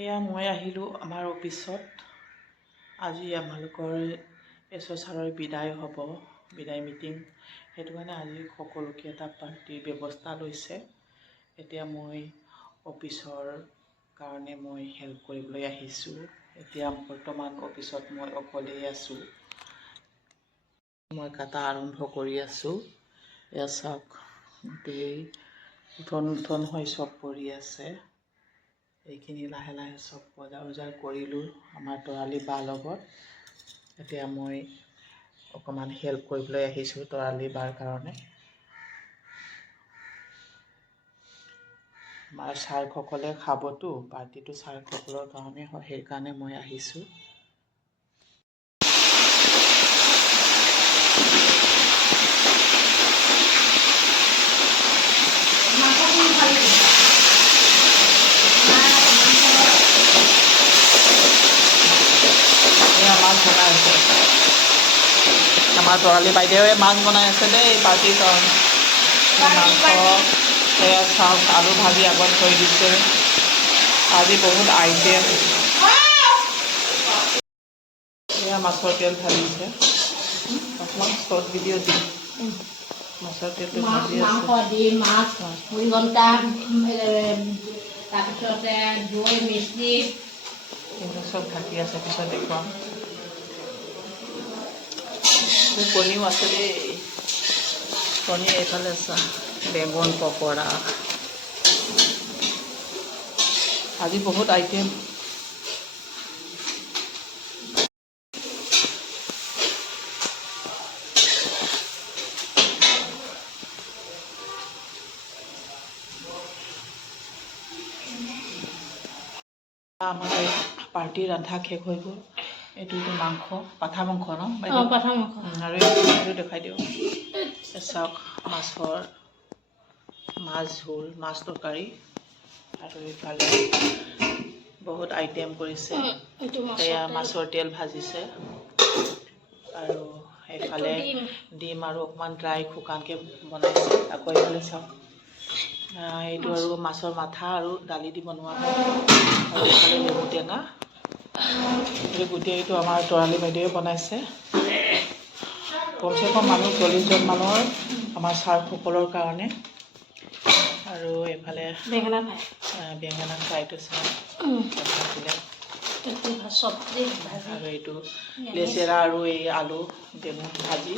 এয়া মই আহিলোঁ আমাৰ অফিচত। আজি আমালোকৰ এছ ছাৰৰ বিদায় হ'ব, বিদায় মিটিং। সেইটো কাৰণে আজি সকলোকে এটা পাৰ্টিৰ ব্যৱস্থা লৈছে। এতিয়া মই অফিচৰ কাৰণে মই হেল্প কৰিবলৈ আহিছোঁ। এতিয়া বৰ্তমান অফিচত মই অকলেই আছোঁ। মই কাটা আৰম্ভ কৰি আছোঁ। এয়া চাওক, গোটেই উঠন হৈ চব পৰি আছে। এইখিনি লাহে লাহে চব বজাৰ কৰিলোঁ আমাৰ তৰালি বাৰ লগত। এতিয়া মই অকণমান হেল্প কৰিবলৈ আহিছোঁ তৰালি বাৰ কাৰণে। আমাৰ ছাৰসকলে খাবতো, পাৰ্টিটো ছাৰসকলৰ কাৰণে হয়, সেইকাৰণে মই আহিছোঁ। মাছ বনাই আছে, আমাৰ তৰালি বাইদেৱে মাছ বনাই আছে দেই পাৰ্টিৰ কাৰণে। মাংস সেয়া চাওক, আলু ভাজি আগত থৈ দিছে। আজি বহুত আইটেম। এয়া মাছৰ তেল ভাজিছে, অকণমান শ্বৰ্ট ভিডিঅ' দিম। মাছৰ তেলটো ভাজি আছে, মাংস দি মাছ মুড়ি ঘণ্টা, তাৰপিছতে দৈ মিষ্টি এইবোৰ চব ভাজি আছে, পিছত দেখুৱাম। কণীও আছে দেই, কণী এইফালে আছে, বেঙন পকৰা। আজি বহুত আইটেম। আমাৰ পাৰ্টিৰ ৰন্ধা শেষ হৈ গ'ল। এইটো মাংস, পাঠা মাংস ন? পাঠা মাংস। আৰু এইটো দেখাই দিওঁ, চাওক মাছ ঝোল, মাছ তৰকাৰী। আৰু এইফালে বহুত আইটেম কৰিছে। এয়া মাছৰ তেল ভাজিছে, আৰু এইফালে ডিম আৰু অকণমান ড্ৰাই শুকানকৈ বনাইছে। আকৌ এইফালে চাওক, এইটো আৰু মাছৰ মাথা আৰু দালি দি বনোৱা হয়। আৰু এইফালে নেমু টেঙা। এইটো গোটেইটো আমাৰ তৰালি বাইদেৱে বনাইছে। কমচে কম মানুহ 40জন মানুহৰ আমাৰ ছাৰসকলৰ কাৰণে। আৰু এইফালে বেঙেনা ফ্ৰাইটো চাওক, আৰু এইটো লেচেৰা আৰু এই আলু বেঙুন ভাজি।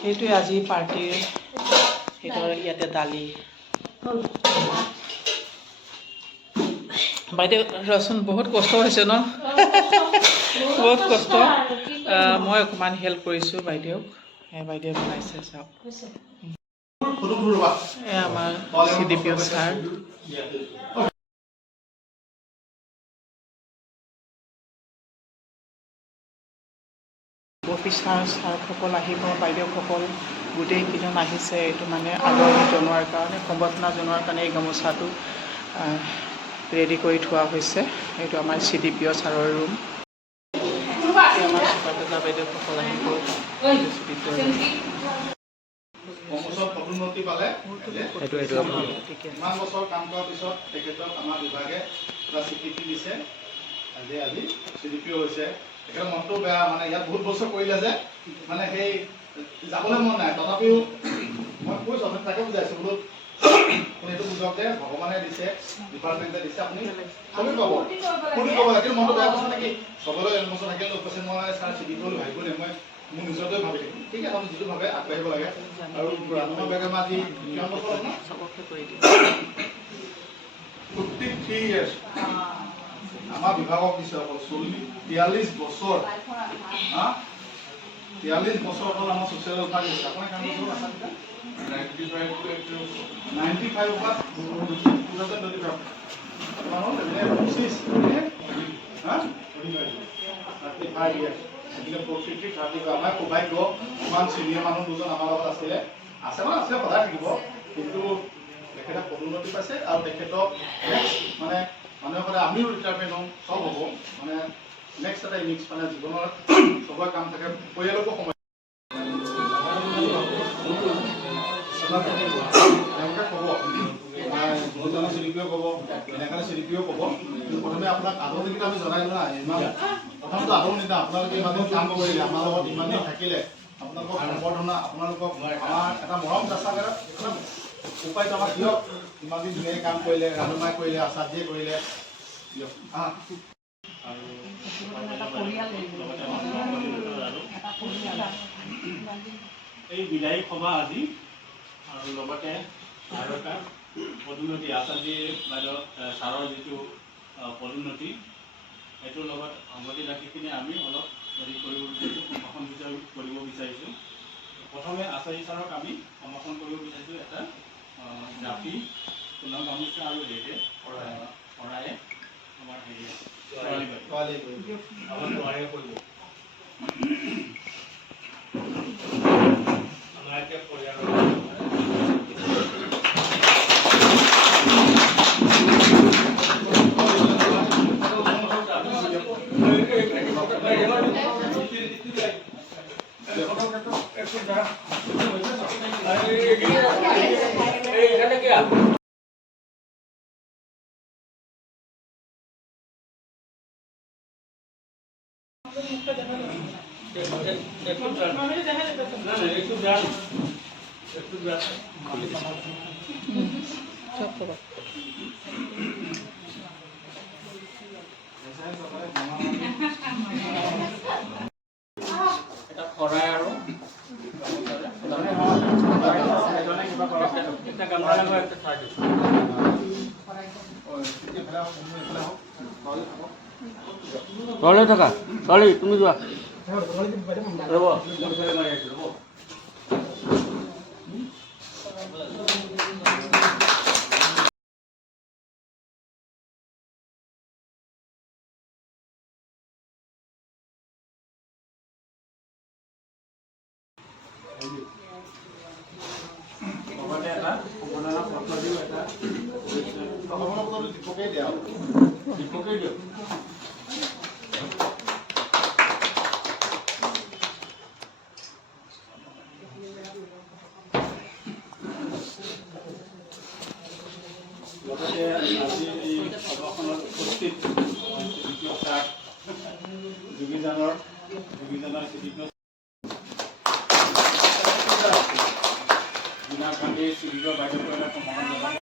সেইটোৱে আজি পাৰ্টিৰ। সেইটো ইয়াতে দালি। বাইদেউ ৰচোন, বহুত কষ্ট হৈছে ন? বহুত কষ্ট। মই অকণমান হেল্প কৰিছোঁ বাইদেউক। বাইদেৱে বনাইছে চাওক। এয়া আমাৰ CDPO ছাৰ। অফিচাৰ ছাৰসকল আহিব, বাইদেউসকল গোটেইকেইজন আহিছে। এইটো মানে আদৰণি জনোৱাৰ কাৰণে, সম্বৰ্ধনা জনোৱাৰ কাৰণে এই গামোচাটো ৰেডি কৰি থোৱা হৈছে। এইটো আমাৰ CDPO ছাৰৰ ৰুম। আমাৰ চুপাৰভাইজাৰ বাইদেউসকল আহিব। পদোন্নতি পালে, ইমান বছৰ কাম কৰাৰ পিছত তেখেতক আমাৰ বিভাগে এটা স্বীকৃতি দিছে। আজি CDPO হৈছে। তেখেতৰ মনটো বেয়া, মানে ইয়াত বহুত বছৰ কৰিলে যে, মানে সেই যাবলৈ মন নাই। তথাপিও মই কৈছোঁ, আপুনি তাকে বুজাইছোঁ বোলো, আপুনি এইটো বুজক যে ভগৱানে দিছে, ডিপাৰ্টমেণ্টে দিছে, আপুনি চবেই পাব, ফূৰ্তি কৰিব লাগে। কিন্তু মনটো বেয়া কথা নেকি, চবলৈ এলমোচন থাকিলে কৈছে মই ছাৰ CDPO ভাবিব লাগিব, মই মোৰ নিজতে ভাবি থাকিম। ঠিক আছে, আপুনি যিটো ভাবে আগবাঢ়িব লাগে। আৰু ৰাণুমা বেগম আজি কিমান বছৰ চবকে কৰি দিম। 53 years আমাৰ বিভাগক দিছে, অকল 43 বছৰ। 43 বছৰ হ'ল আমাৰ ছ'চিয়েল ৱেলফেয়াৰ দিছে। আপোনাৰ কিমান বছৰ আছে? 95 পৰা 2025। আপোনাৰ 25 35 years। আমাৰ সৌভাগ্য, ইমান চিনিয়ৰ মানুহ দুজন আমাৰ লগত আছিলে, মানে আছে সদায় থাকিব। কিন্তু তেখেতে পদোন্নতি পাইছে, আৰু তেখেতক মানে মানুহে সদায় আমিও ৰিটায়াৰমেণ্ট হ'ম, চব হ'ব, মানে নেক্সট এটা ইনিংছ, মানে জীৱনৰ চবৰে কাম থাকে, পৰিয়ালকো সময় এনেকৈ ক'ব। অনুদানৰ শিল্পীও ক'ব, এনেকালে শিল্পীও ক'ব। কিন্তু প্ৰথমে আপোনাক আদৰণিটো আমি জনাই দিওঁ না, ইমান প্ৰথমটো আদৰণিতা আপোনালোকে ইমান দিন কাম কৰিলে, আমাৰ লগত ইমান দিন থাকিলে, আপোনালোকক সম্বৰ্ধনা, আপোনালোকক আমাৰ এটা মৰম যাচাকে উপায়টো আমাক দিয়ক। ইমান দিন ধুনীয়াকৈ কাম কৰিলে, ৰান্ধুমাই কৰিলে, আচাৰ্যীয়ে কৰিলে, দিয়ক। এই বিদায়ী সভা আজি আৰু লগতে আৰু এটা পদোন্নতি আচাৰ্যী বাইদেউ ছাৰৰ যিটো পদোন্নতি সেইটোৰ লগত সংগতি ৰাখি কিনে আমি অলপ হেৰি কৰিব বিচাৰিছোঁ, সম্ভাষণ কৰিব বিচাৰিছোঁ। প্ৰথমে আচাৰ্যী ছাৰক আমি সম্ভাষণ কৰিব বিচাৰিছোঁ এটা জাপি, সোণৰ গামোচা আৰু হেৰিৰে শৰাই আমাৰ হেৰি তৰালীৰে কৰিব। আমাৰ এতিয়া পৰিয়ালৰ এটা শৰাই আৰু তলে থাকা তলে তুমি যোৱা ৰ'ব লগতে এটা সম্বৰ্ধনা পত্ৰ দিওঁ, এটা দীপকেই দিয়া দীপকেই দিওঁ। লগতে আজি এই সভাখনত উপস্থিত যোগীজনৰ শ্ৰীকৃষ্ণ বীণা কান্দি শ্ৰীকৃষ্ণ বাইদেউক এটা সম্মান জনায়।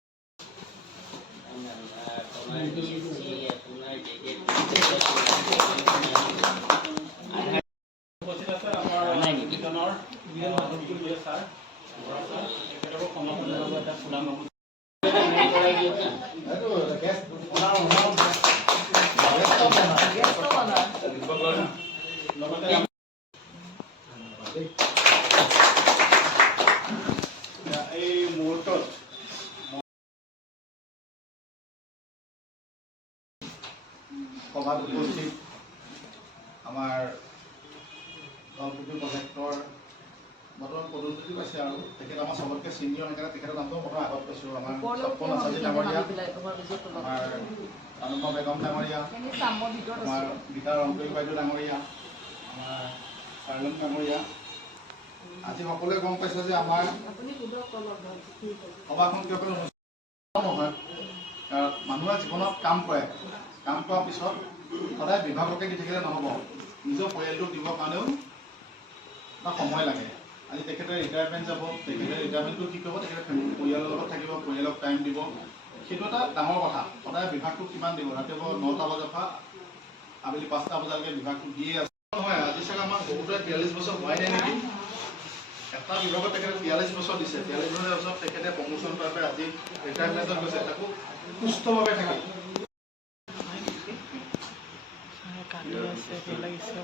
উপস্থিত আছে আমাৰ যোগীজনৰ ছাৰ তেখেতকো সম্মান জনাব এটা ফুলা গামোচা। লগতে এই মুহূৰ্তত সভাত উপস্থিত আমাৰ ধলপুখুৰী প্ৰজেক্টৰ বৰ্তমান পদোন্নতি পাইছে আৰু তেখেত আমাৰ চবতকৈ চিনিয়ৰ সেইকাৰণে তেখেতৰ নামটো প্ৰথম আগত পাইছোঁ। আমাৰ সপন আচাৰ্যী ডাঙৰীয়া, আমাৰ অনুপম বেগম ডাঙৰীয়া, আমাৰ বিকাৰ ৰংকৰী বাইদেউ ডাঙৰীয়া, আমাৰ চাৰ্লম ডাঙৰীয়া। আজি সকলোৱে গম পাইছে যে আমাৰ সভাখন কিয় নহয়, মানুহে জীৱনত কাম কৰে, কাম কৰাৰ পিছত সদায় বিভাগকে দি থাকিলে নহ'ব, নিজৰ পৰিয়ালটোক দিবৰ কাৰণেও এটা সময় লাগে। আজি তেখেতে ৰিটায়াৰমেণ্ট যাব, তেখেতে ৰিটায়াৰমেণ্টটো কি কৰিব, তেখেতে পৰিয়ালৰ লগত থাকিব, পৰিয়ালক টাইম দিব, সেইটো এটা ডাঙৰ কথা। সদায় বিভাগটোক কিমান দিব, ৰাতিপুৱা 9টা বজাৰ পৰা আবেলি 5টা বজালৈকে বিভাগটো দিয়ে আছে নহয়। আজি চাগে আমাৰ বহুতে 43 বছৰ হোৱাই নাই নেকি, এটা বিভাগত তেখেতে 43 বছৰ দিছে। 43 বছৰৰ পিছত তেখেতে প্ৰমোশ্যন পাই পাই আজি ৰিটায়াৰমেণ্টত গৈছে, তাকো সুস্থভাৱে থাকে। কান্দি আছে, ভাল লাগিছে।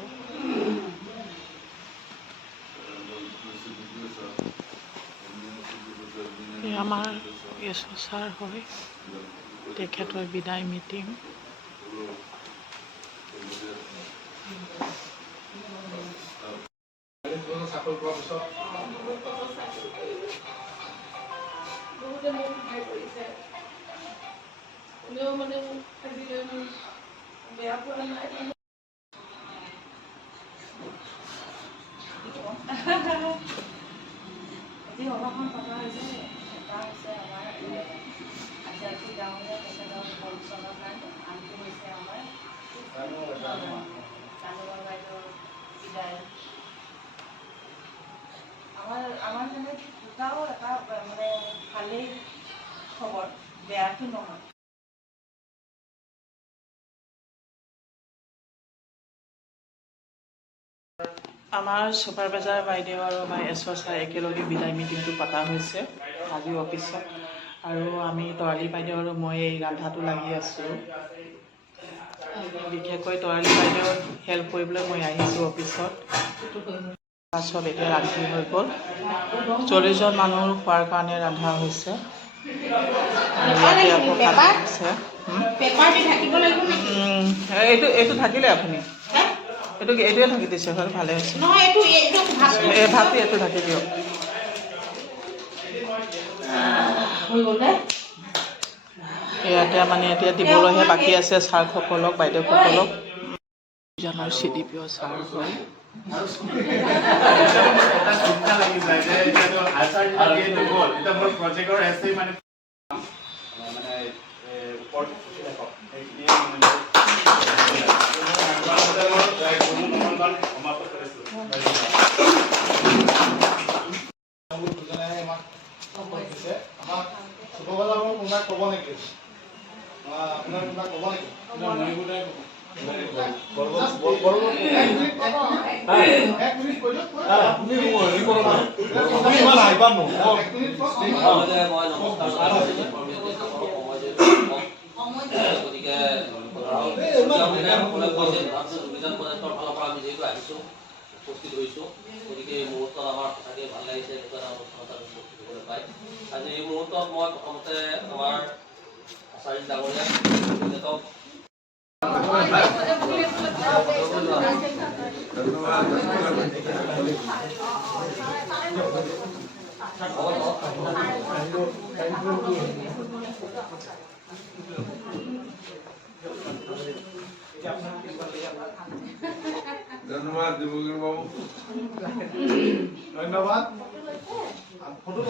আমাৰ এছ ছাৰ হয়, তেখেতৰ বিদায় মিটিং। চাকৰি কৰাৰ পিছত বহুতে মোক সহায় কৰিছে, কোনেও মানে মোক আজিলৈ বেয়া পোৱা নাই। আজি সভাখন পতা হৈছে, এটা হৈছে আমাৰ আচাৰ্যী আমাৰ ছুপাৰভাইজাৰ বাইদেউ আৰু আমাৰ এছঅ' ছাৰ একেলগে বিদায় মিটিংটো পতা হৈছে আজি অফিচত আৰু আমি তৰালী বাইদেউ আৰু মই এই ৰন্ধাটো লাগি আছোঁ বিশেষকৈ তৰালী বাইদেউক হেল্প কৰিবলৈ মই আহিছোঁ অফিচত চব এতিয়া ৰান্ধি হৈ গ'ল 40জন মানুহৰ খোৱাৰ কাৰণে ৰন্ধা হৈছে এইটো থাকিলে আপুনি এইটোৱে ঢাকি দিছে হয় ভালে হৈছে এই ভাতটো এইটো ঢাকি দিয়ক ইয়াতে মানে এতিয়া দিবলৈহে বাকী আছে ছাৰসকলক বাইদেউসকলক জানৰ CDPO ছাৰ হয় এটা চিন্তা লাগি যায় যে এতিয়াতো আচাৰ যিটো গ'ল এতিয়া মোৰ প্ৰজেক্টৰ এছে মানে ওপৰত সেইখিনি ক'ব নেকি আপোনাৰ কোনোবা ক'ব নেকি উপস্থিত হৈছোঁ গতিকে এই মুহূৰ্তত আমাৰ সঁচাকৈ ভাল লাগিছে এনেকুৱা এটা অনুষ্ঠানত আমি দেখিবলৈ পাই আজি এই মুহূৰ্তত মই প্ৰথমতে আমাৰ আচাৰ্য ডাঙৰীয়া তেখেতক ধন্যবাদ ফটো